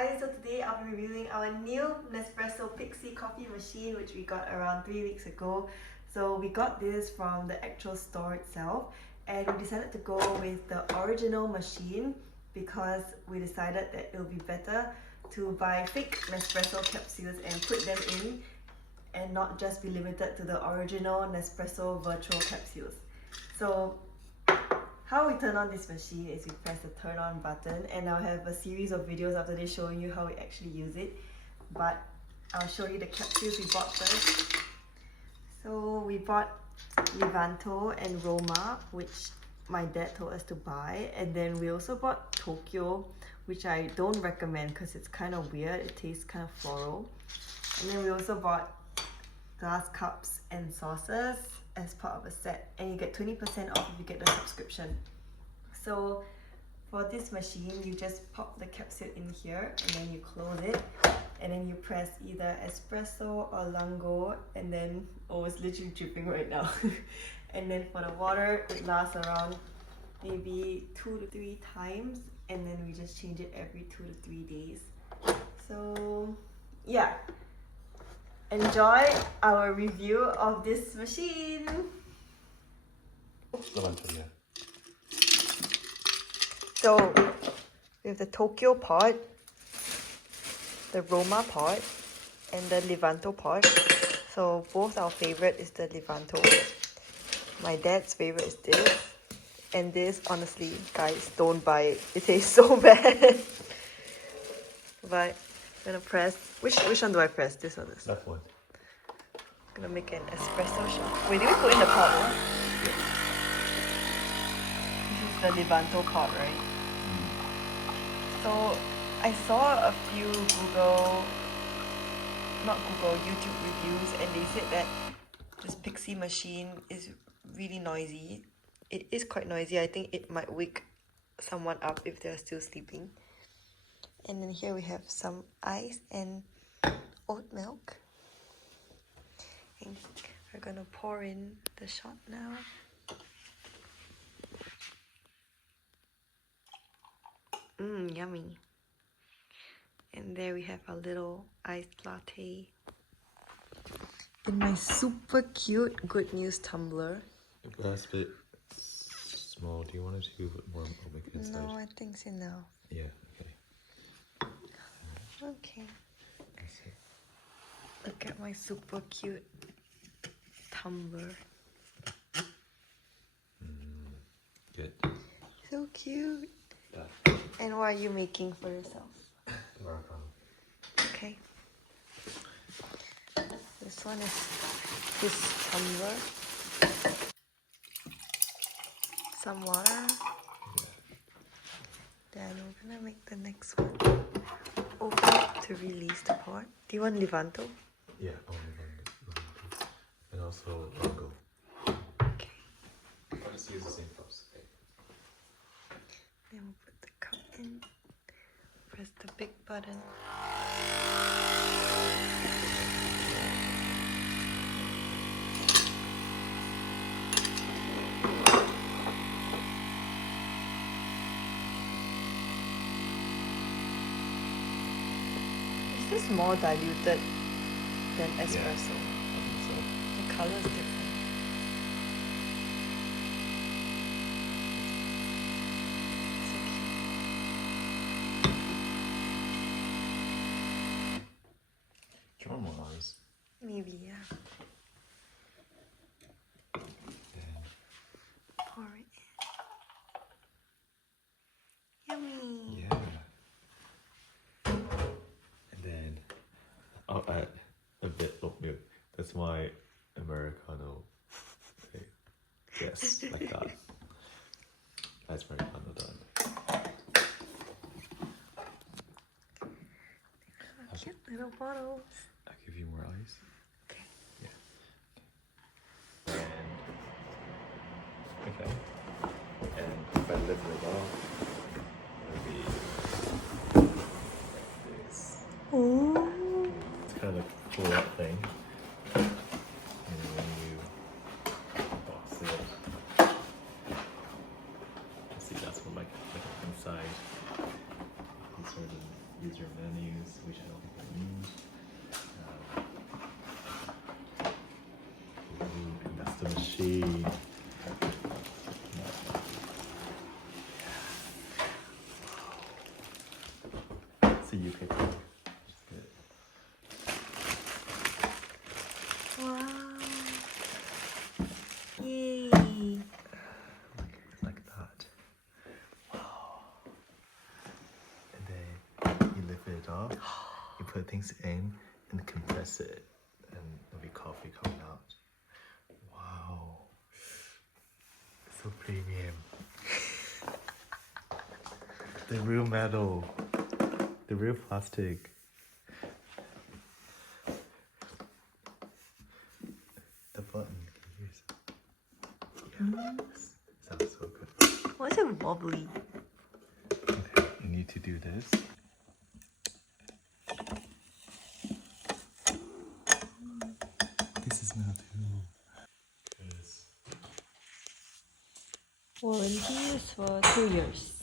guys, so today I'll be reviewing our new Nespresso Pixie coffee machine which we got around 3 weeks ago. So we got this from the actual store itself and we decided to go with the original machine because we decided that it would be better to buy fake Nespresso capsules and put them in and not just be limited to the original Nespresso virtual capsules. So how we turn on this machine is we press the turn on button, and I'll have a series of videos after this showing you how we actually use it, but I'll show you the capsules we bought first. So we bought Levanto and Roma, which my dad told us to buy, and then we also bought Tokyo, which I don't recommend because it's kind of weird, it tastes kind of floral. And then we also bought glass cups and saucers as part of a set, and you get 20% off if you get the subscription. So for this machine, you just pop the capsule in here and then you close it, and then you press either espresso or lungo, and then it's literally dripping right now. And then for the water, it lasts around maybe 2 to 3 times, and then we just change it every 2 to 3 days. So yeah, enjoy our review of this machine. So we have the Tokyo pot, the Roma pot, and the Levanto pot. So both our favorite is the Levanto. My dad's favorite is this. And this, honestly, guys, don't buy it. It tastes so bad. But I'm gonna press. Which one do I press? This or this? That one. I'm gonna make an espresso shot. Wait, did we put in the pot? Huh? This is the Levanto pot, right? So I saw a few YouTube reviews, and they said that this Pixie machine is really noisy. It is quite noisy. I think it might wake someone up if they're still sleeping. And then here we have some ice and oat milk. And we're gonna pour in the shot now. Yummy. And there we have our little iced latte. In my super cute Good News tumbler. That's a bit small. Do you want it to more make it inside? No, I think it's enough. Yeah, okay. Okay. Look at my super cute tumbler. Good. So cute. Yeah. And what are you making for yourself? Americano. Okay. This one is this tumbler. Some water. Yeah. Then we're gonna make the next one. Open it to release the pot. Do you want Levanto? Yeah, I want Levanto. And also Lungo. Okay. I'll just use the same cups. Okay. Then we'll put the cup in. Press the big button. Is this more diluted than espresso? Yeah, I think so. The color is different. So cute. Do you want more ice? Maybe, yeah. Then Pour it in. Yummy. yeah. And then I'll add a bit of milk. That's my Americano. Okay. Yes, like that. That's Americano done. Cute little bottles. I'll give you more ice. Okay. Yeah. And okay. And if I lift it off, it'll be like this. Ooh. It's kind of like a pull-out thing. And then when you box it, you see that's what like inside. You sort of use your menus, which I don't think I use. And that's the machine. It's a UK product. Wow. Yay. Like that. Wow. And then you lift it up, you put things in and compress it, and there'll be coffee coming out. Wow. So premium. The real metal. The real plastic. The button, can you use it? Yes. Sounds so good. Why is it wobbly? Okay, you need to do this. This is now too. Yes. Warranty is for 2 years.